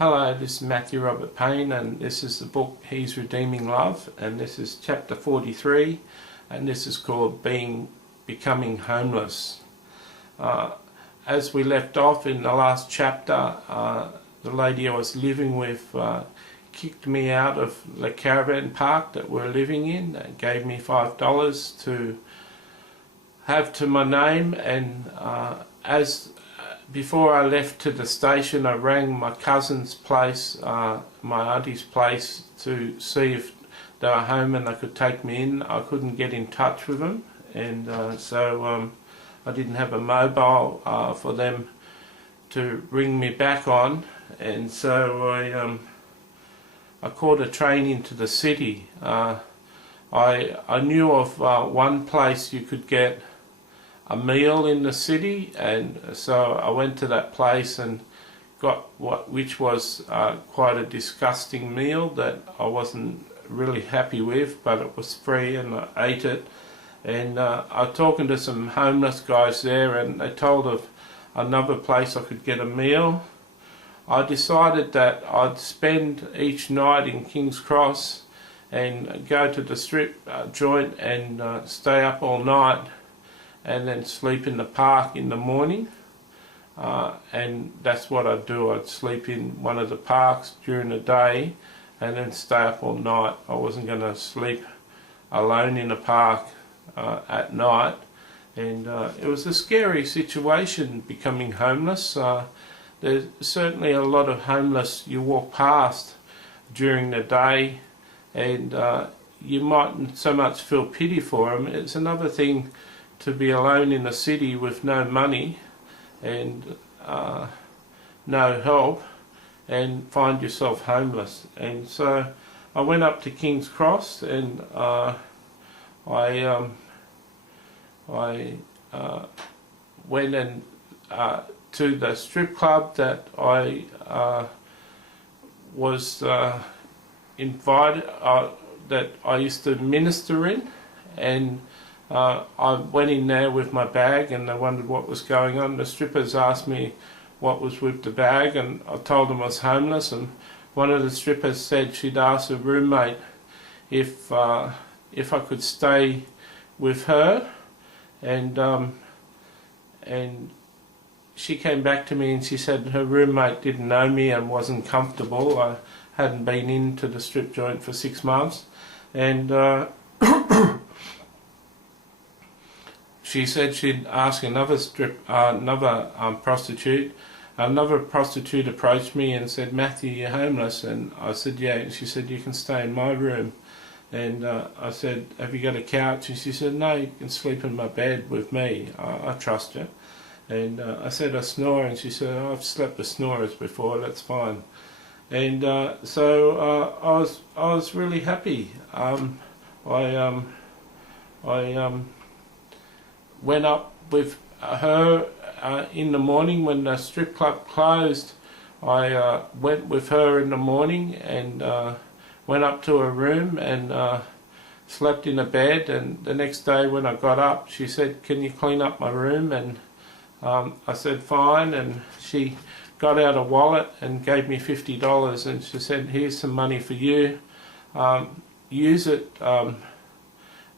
Hello, this is Matthew Robert Payne, and this is the book He's Redeeming Love, and this is chapter 43, and this is called Becoming Homeless. As we left off in the last chapter, the lady I was living with kicked me out of the caravan park that we're living in and gave me $5 to have to my name, and before I left to the station, I rang my cousin's place, my auntie's place, to see if they were home and they could take me in. I couldn't get in touch with them, and so I didn't have a mobile for them to ring me back on, and so I caught a train into the city. I knew of one place you could get a meal in the city, and so I went to that place and got which was quite a disgusting meal that I wasn't really happy with, but it was free and I ate it. And I was talking to some homeless guys there, and they told of another place I could get a meal. I decided that I'd spend each night in King's Cross and go to the strip joint and stay up all night, and then sleep in the park in the morning, and that's what I'd do. I'd sleep in one of the parks during the day and then stay up all night. I wasn't going to sleep alone in a park at night, and it was a scary situation becoming homeless. There's certainly a lot of homeless you walk past during the day, and you mightn't so much feel pity for them. It's another thing to be alone in the city with no money and no help and find yourself homeless. And so I went up to King's Cross, and I went and to the strip club that I was invited, that I used to minister in, and I went in there with my bag, and they wondered what was going on. The strippers asked me what was with the bag, and I told them I was homeless, and one of the strippers said she'd asked a roommate if I could stay with her, and she came back to me and she said her roommate didn't know me and wasn't comfortable. I hadn't been into the strip joint for 6 months, and she said she'd ask another prostitute. Another prostitute approached me and said, "Matthew, you're homeless?" And I said, "Yeah." And she said, "You can stay in my room." And I said, "Have you got a couch?" And she said, "No, you can sleep in my bed with me. I trust you." And I said, "I snore," and she said, "Oh, I've slept with snorers before, that's fine." And so I was really happy. I went up with her in the morning when the strip club closed. I went with her in the morning and went up to her room and slept in a bed, and the next day when I got up she said, "Can you clean up my room?" And I said fine, and she got out a wallet and gave me $50, and she said, "Here's some money for you, use it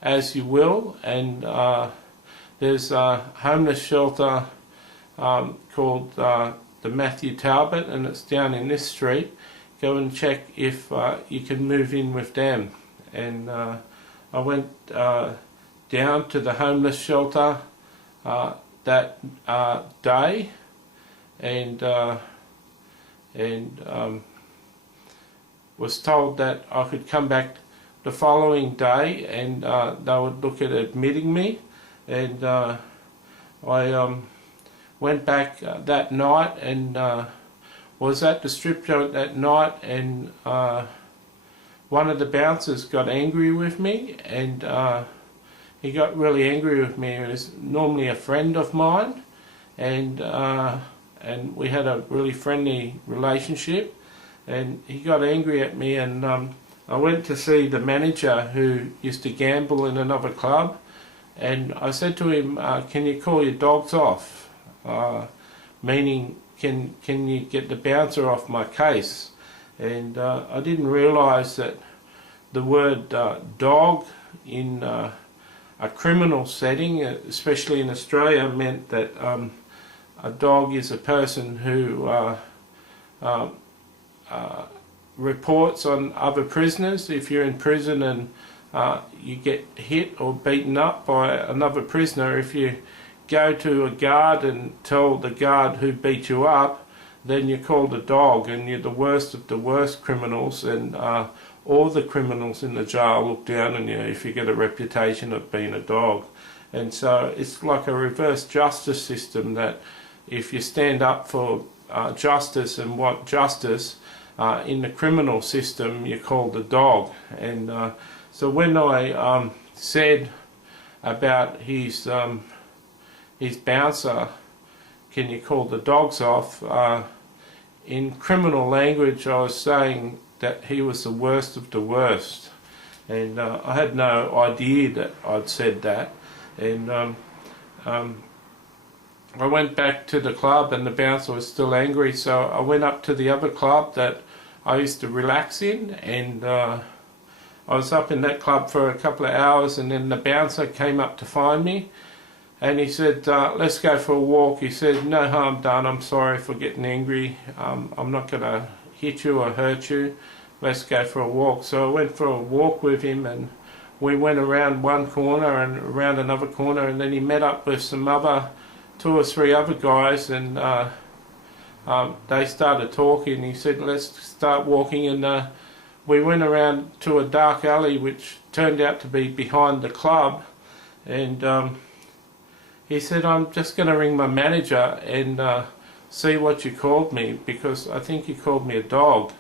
as you will, and there's a homeless shelter called the Matthew Talbot, and it's down in this street. Go and check if you can move in with them." And I went down to the homeless shelter that day, and was told that I could come back the following day, and they would look at admitting me. And I went back that night and was at the strip joint that night, and one of the bouncers got angry with me, and he got really angry with me. He was normally a friend of mine, and we had a really friendly relationship, and he got angry at me, and I went to see the manager who used to gamble in another club, and I said to him, "Can you call your dogs off?" Meaning, can you get the bouncer off my case? And I didn't realise that the word dog in a criminal setting, especially in Australia, meant that a dog is a person who reports on other prisoners. If you're in prison and you get hit or beaten up by another prisoner, if you go to a guard and tell the guard who beat you up, then you're called a dog, and you're the worst of the worst criminals, and all the criminals in the jail look down on you if you get a reputation of being a dog. And so it's like a reverse justice system, that if you stand up for justice and want justice, in the criminal system you're called a dog. And so when I said about his bouncer, can you call the dogs off, in criminal language I was saying that he was the worst of the worst, and I had no idea that I'd said that. And I went back to the club, and the bouncer was still angry, so I went up to the other club that I used to relax in, and I was up in that club for a couple of hours, and then the bouncer came up to find me, and he said, let's go for a walk. He said, no harm done, I'm sorry for getting angry, I'm not going to hit you or hurt you, let's go for a walk. So I went for a walk with him, and we went around one corner and around another corner, and then he met up with some other 2 or 3 other guys, and they started talking. He said, let's start walking, and we went around to a dark alley which turned out to be behind the club, and he said, I'm just going to ring my manager and see what you called me, because I think you called me a dog,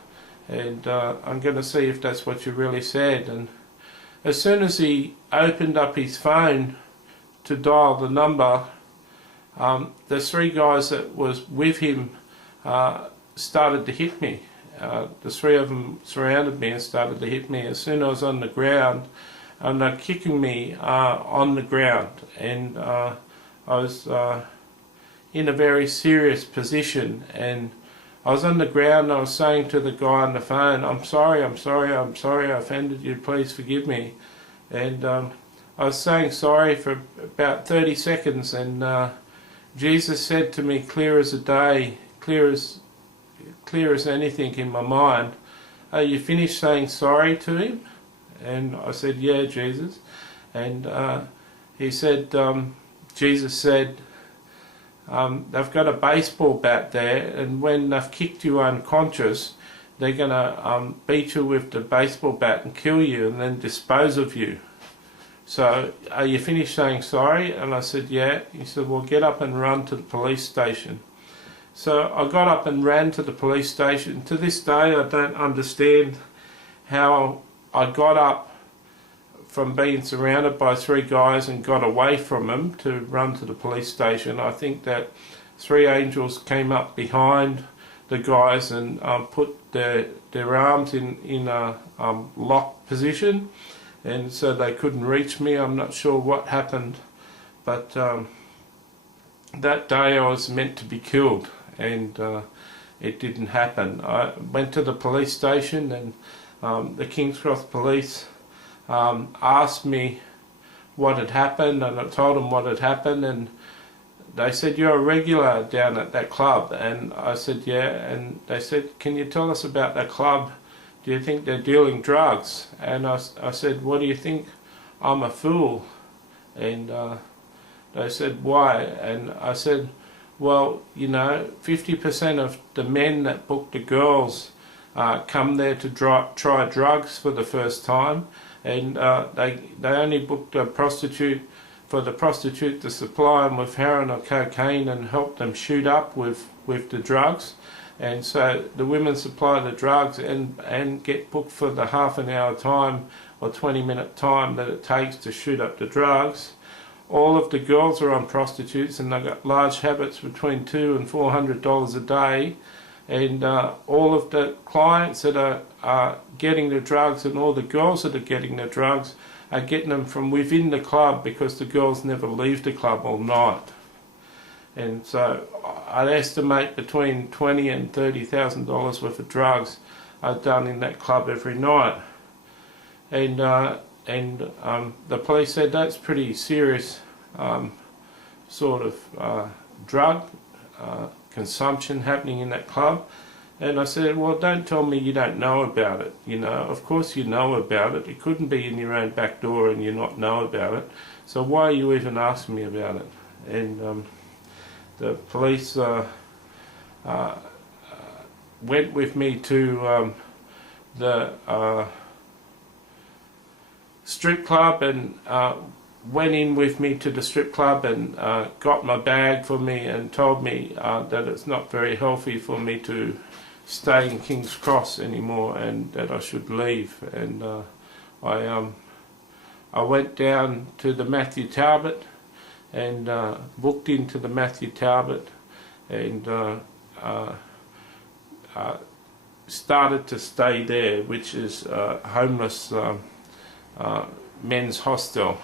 and I'm going to see if that's what you really said. And as soon as he opened up his phone to dial the number, the 3 guys that was with him started to hit me. The 3 of them surrounded me and started to hit me as soon as I was on the ground, and they're kicking me on the ground, and I was in a very serious position, and I was on the ground, and I was saying to the guy on the phone, I'm sorry, I offended you, please forgive me. And I was saying sorry for about 30 seconds, and Jesus said to me, clear as a day, clear as anything in my mind, are you finished saying sorry to him? And I said, yeah, Jesus. And he said, Jesus said, they've got a baseball bat there, and when they've kicked you unconscious, they're going to beat you with the baseball bat and kill you and then dispose of you. So, are you finished saying sorry? And I said, yeah. He said, well, get up and run to the police station. So I got up and ran to the police station. To this day, I don't understand how I got up from being surrounded by 3 guys and got away from them to run to the police station. I think that 3 angels came up behind the guys and put their arms in a locked position, and so they couldn't reach me. I'm not sure what happened, but that day I was meant to be killed, and it didn't happen. I went to the police station, and the King's Cross police asked me what had happened, and I told them what had happened, and they said, you're a regular down at that club. And I said, yeah. And they said, can you tell us about that club? Do you think they're dealing drugs? And I said, what do you think? I'm a fool. And they said, why? And I said, well, you know, 50% of the men that book the girls come there to try drugs for the first time, and they only booked a prostitute for the prostitute to supply them with heroin or cocaine and help them shoot up with the drugs. And so the women supply the drugs and get booked for the half an hour time or 20-minute time that it takes to shoot up the drugs. All of the girls are on prostitutes, and they've got large habits between $200 and $400 a day. And all of the clients that are getting the drugs, and all the girls that are getting the drugs, are getting them from within the club, because the girls never leave the club all night. and so I'd estimate between $20,000 and $30,000 worth of drugs I'd done in that club every night. And the police said that's pretty serious sort of drug consumption happening in that club. And I said, well, don't tell me you don't know about it. You know, of course you know about it. It couldn't be in your own back door and you not know about it. So why are you even asking me about it? And the police went with me to the strip club, and went in with me to the strip club and got my bag for me and told me that it's not very healthy for me to stay in King's Cross anymore and that I should leave. And I went down to the Matthew Talbot and booked into the Matthew Talbot and started to stay there, which is a homeless men's hostel.